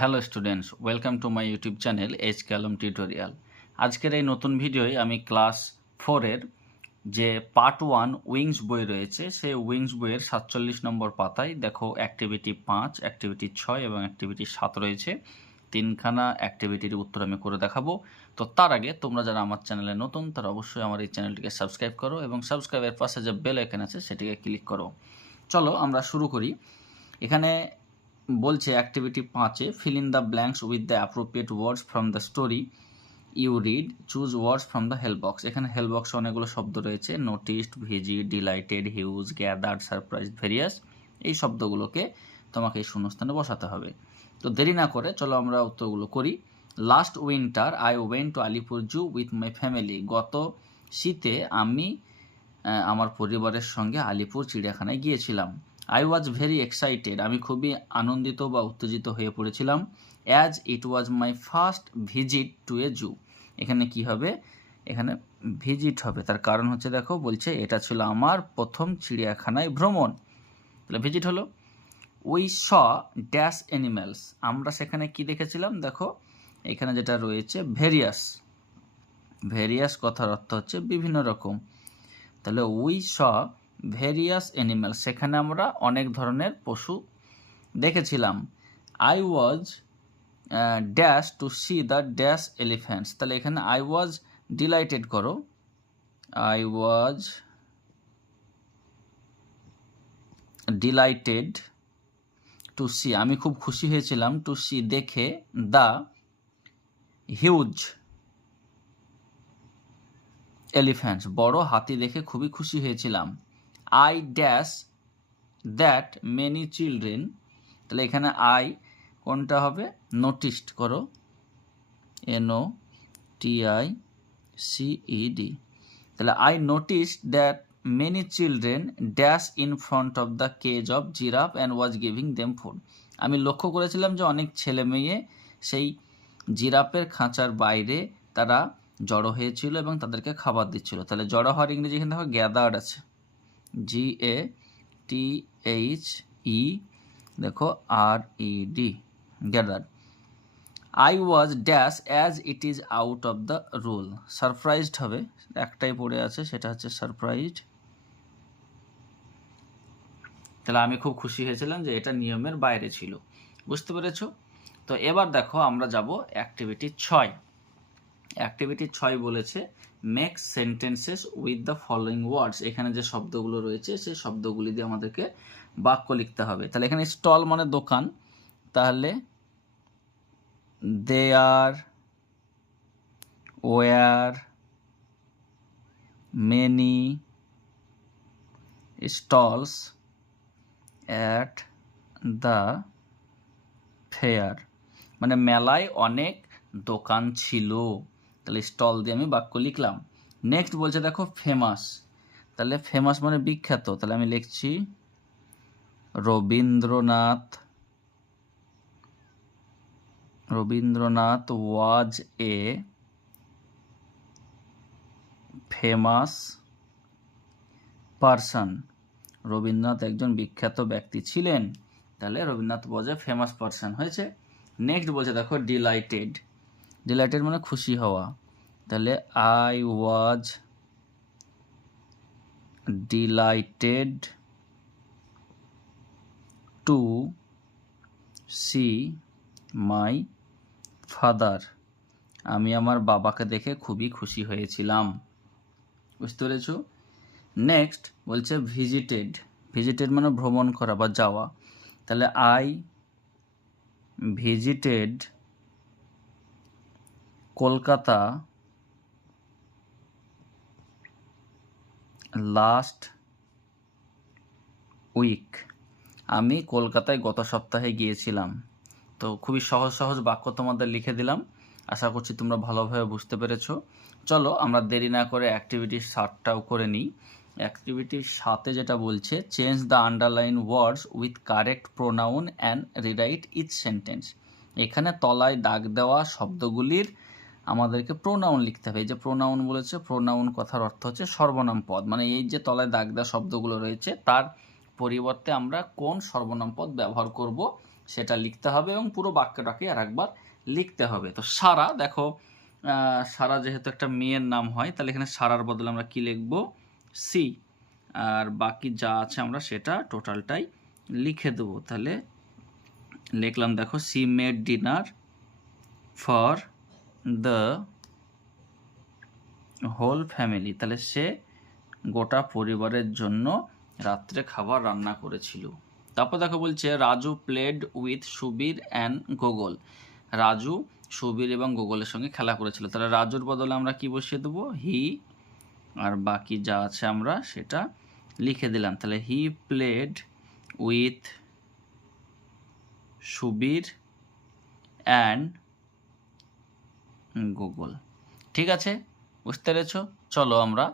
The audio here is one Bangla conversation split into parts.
Hello students, welcome to my YouTube channel H calm tutorial. আজকের এই নতুন ভিডিওয় আমি ক্লাস 4-এর যে পার্ট 1 উইংস বই রয়েছে সেই উইংস বইয়ের 47 নম্বর পাতায় দেখো অ্যাক্টিভিটি 5, অ্যাক্টিভিটি 6 এবং অ্যাক্টিভিটি 7 রয়েছে। তিনখানা অ্যাক্টিভিটির উত্তর আমি করে দেখাবো। তো তার আগে তোমরা যারা আমার চ্যানেলে নতুন তারা অবশ্যই আমার এই চ্যানেলটিকে সাবস্ক্রাইব করো এবং সাবস্ক্রাইবের পাশে যে বেল আইকন আছে সেটিকে ক্লিক করো। চলো আমরা শুরু করি। এখানে বলছে অ্যাক্টিভিটি 5-এ fill in the blanks with the appropriate words from the story you read, choose words from the help box. এখানে হেল্প বক্সে অনেকগুলো শব্দ রয়েছে, noticed, visited, delighted, huge, gathered, surprised, various. এই শব্দগুলোকে তোমাকে এই শূন্যস্থানে বসাতে হবে। তো দেরি না করে চলো আমরা উত্তরগুলো করি। Last winter I went to Alipore zoo with my family. গত শীতে আমি আমার পরিবারের সঙ্গে আলিপুর চিড়িয়াখানায় গিয়েছিলাম। আই ওয়াজ ভেরি এক্সাইটেড, আমি খুবই আনন্দিত বা উত্তেজিত হয়ে পড়েছিলাম। As it was my first visit to a zoo. এখানে কি হবে? এখানে ভিজিট হবে। তার কারণ হচ্ছে দেখো বলছে এটা ছিল আমার প্রথম চিড়িয়াখানায় ভ্রমণ, তাহলে ভিজিট হলো। উই স ড্যাশ অ্যানিম্যালস, আমরা সেখানে কি দেখেছিলাম? দেখো এখানে যেটা রয়েছে ভেরিয়াস, ভেরিয়াস কথার অর্থ হচ্ছে বিভিন্ন রকম। তাহলে উই স ভেরিয়াস অ্যানিম্যালস, সেখানে আমরা অনেক ধরনের পশু দেখেছিলাম। I was dash to see the dash elephants, তাহলে এখানে আই ওয়াজ ডিলাইটেড করো। I was delighted to see, আমি খুব খুশি হয়েছিলাম, টু সি দেখে, দ্য হিউজ এলিফ্যান্টস বড় হাতি দেখে খুবই খুশি হয়েছিলাম। I dash that many children, তাহলে এখানে আই কোনটা হবে? নোটিসড করো, NOTICED, তাহলে I noticed that many children dash in front of the cage of giraffe and was giving them food. আমি লক্ষ্য করেছিলাম যে অনেক ছেলে মেয়ে সেই জিরাফের খাঁচার বাইরে তারা জড়ো হয়েছিল এবং তাদেরকে খাবার দিচ্ছিল। তাহলে জড়ো হওয়ার ইংরেজি এখানে দেখো গ্যাদার্ড আছে, GATHE, দেখো RED, gathered. I was dash as it is out of the rule, surprised হবে, একটাই পড়ে আছে সেটা হচ্ছে সারপ্রাইজড। তাহলে আমি খুব খুশি হয়েছিলাম যে এটা নিয়মের বাইরে ছিল। বুঝতে পেরেছো? তো এবার দেখো আমরা যাব অ্যাক্টিভিটি 6। অ্যাক্টিভিটি 6 বলেছে make sentences with the following words. এখানে যে শব্দগুলো রয়েছে সেই শব্দগুলি দিয়ে আমাদেরকে বাক্য লিখতে হবে। তাহলে এখানে স্টল মানে দোকান, তাহলে there were many stalls at the fair, মানে মেলায় অনেক দোকান ছিল। তাহলে স্টল দিয়ে আমি বাক্য লিখলাম। নেক্সট বলছে দেখো ফেমাস, তাহলে ফেমাস মানে বিখ্যাত, তাহলে আমি লিখছি Rabindranath was a famous person, Rabindranath একজন বিখ্যাত ব্যক্তি ছিলেন। তাহলে Rabindranath was a famous person হয়েছে। নেক্সট বলছে দেখো ডিলাইটেড, ডিলাইটেড মানে খুশি হওয়া, তাহলে I was delighted to see my father, আমি আমার বাবাকে দেখে খুবই খুশি হয়েছিলাম। বুঝতে পেরেছো? নেক্সট বলছে ভিজিটেড, ভিজিটেড মানে ভ্রমণ করা বা যাওয়া, তাহলে I visited Kolkata last week, আমি কলকাতায় গত সপ্তাহে গিয়েছিলাম। তো খুবই সহজ সহজ বাক্য তোমাদের লিখে দিলাম, আশা করছি তোমরা ভালোভাবে বুঝতে পেরেছো। চলো আমরা দেরি না করে অ্যাক্টিভিটি 7টাও করে নিই। অ্যাক্টিভিটি 7-এ যেটা বলছে change the underline words with correct pronoun and rewrite each sentence. এখানে তলায় দাগ দেওয়া শব্দগুলির আমাদেরকে প্রোনাউন লিখতে হবে। এই যে প্রোনাউন বলেছে, প্রোনাউন কথার অর্থ হচ্ছে সর্বনাম পদ, মানে এই যে তলায় দাগ দেওয়া শব্দগুলো রয়েছে তার পরিবর্তে আমরা কোন সর্বনাম পদ ব্যবহার করব সেটা লিখতে হবে এবং পুরো বাক্যটাকে আরেকবার লিখতে হবে। তো সারা, দেখো সারা যেহেতু একটা মেয়ের নাম হয়, তাহলে এখানে সারার বদলে আমরা কি লিখব? সি। আর বাকি যা আছে আমরা সেটা টোটালটাই লিখে দেবো। তাহলে লিখলাম, দেখো, she made dinner for the whole family. তাহলে সে গোটা পরিবারের জন্য রাত্রে খাবার রান্না করেছিল। তারপর দেখো বলছে Raju played with Subir and Gogol. Raju Subir এবং গোগলের সঙ্গে খেলা করেছিল। তাহলে রাজুর বদলে আমরা কি বসিয়ে দেবো? হি। আর বাকি যা আছে আমরা সেটা লিখে দিলাম। তাহলে he played with Subir and Google. ঠিক আছে, বুঝতে পেরেছ? চলো আমরা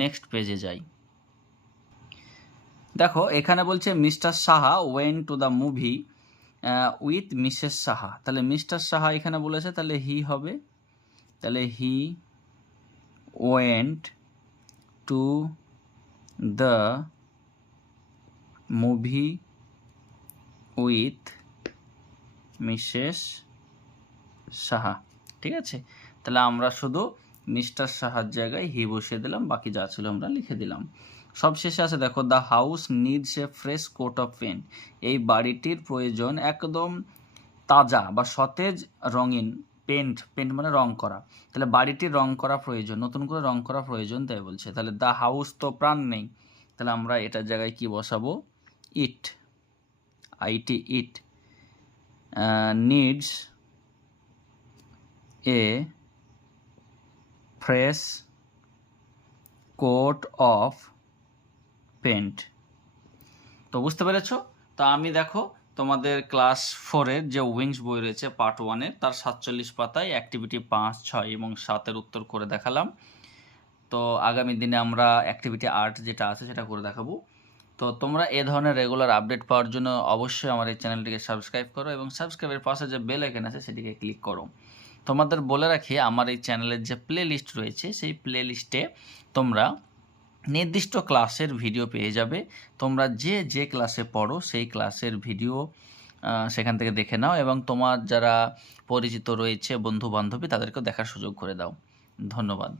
নেক্সট পেজে যাই। দেখো এখানে বলছে mister Saha went to the movie with Mrs Saha. তাহলে মিস্টার সাহা এখানে বলেছে, তাহলে হি হবে। তাহলে he went to the movie with Mrs Saha. ঠিক আছে, তাহলে আমরা শুধু মিস্টার সাহার জায়গায় হি বসিয়ে দিলাম, বাকি যা ছিল আমরা লিখে দিলাম। সবশেষে আছে দেখো the house needs a fresh coat of paint. এই বাড়িটির প্রয়োজন একদম তাজা বা সতেজ রঙিন পেন্ট। পেন্ট মানে রং করা। তাহলে বাড়িটির রং করা প্রয়োজন, নতুন করে রং করা প্রয়োজন, তাই বলছে। তাহলে দ্য হাউস তো প্রাণ নেই, তাহলে আমরা এটার জায়গায় কি বসাবো? It, IT, it needs a fresh coat of paint. তো বুঝতে পেরেছো? তা আমি দেখো তোমাদের ক্লাস 4-এর যে উইংস বই রয়েছে পার্ট 1-এর, তার 47 পাতায় অ্যাক্টিভিটি 5, 6 এবং 7-এর উত্তর করে দেখালাম। তো আগামী দিনে আমরা অ্যাক্টিভিটি 8 যেটা আছে সেটা করে দেখাবো। তো তোমরা এ ধরনের রেগুলার আপডেট পাওয়ার জন্য অবশ্যই আমার এই চ্যানেলটিকে সাবস্ক্রাইব করো এবং সাবস্ক্রাইবের পাশে যে বেল আইকন আছে সেটিকে ক্লিক করো। তোমাদের বলে রাখি, আমার এই চ্যানেলের যে প্লে লিস্ট রয়েছে সেই প্লে লিস্টে তোমরা নির্দিষ্ট ক্লাসের ভিডিও পেয়ে যাবে। তোমরা যে ক্লাসে পড়ো সেই ক্লাসের ভিডিও সেখান থেকে দেখে নাও এবং তোমার যারা পরিচিত রয়েছে বন্ধু বান্ধবী তাদেরকেও দেখার সুযোগ করে দাও। ধন্যবাদ।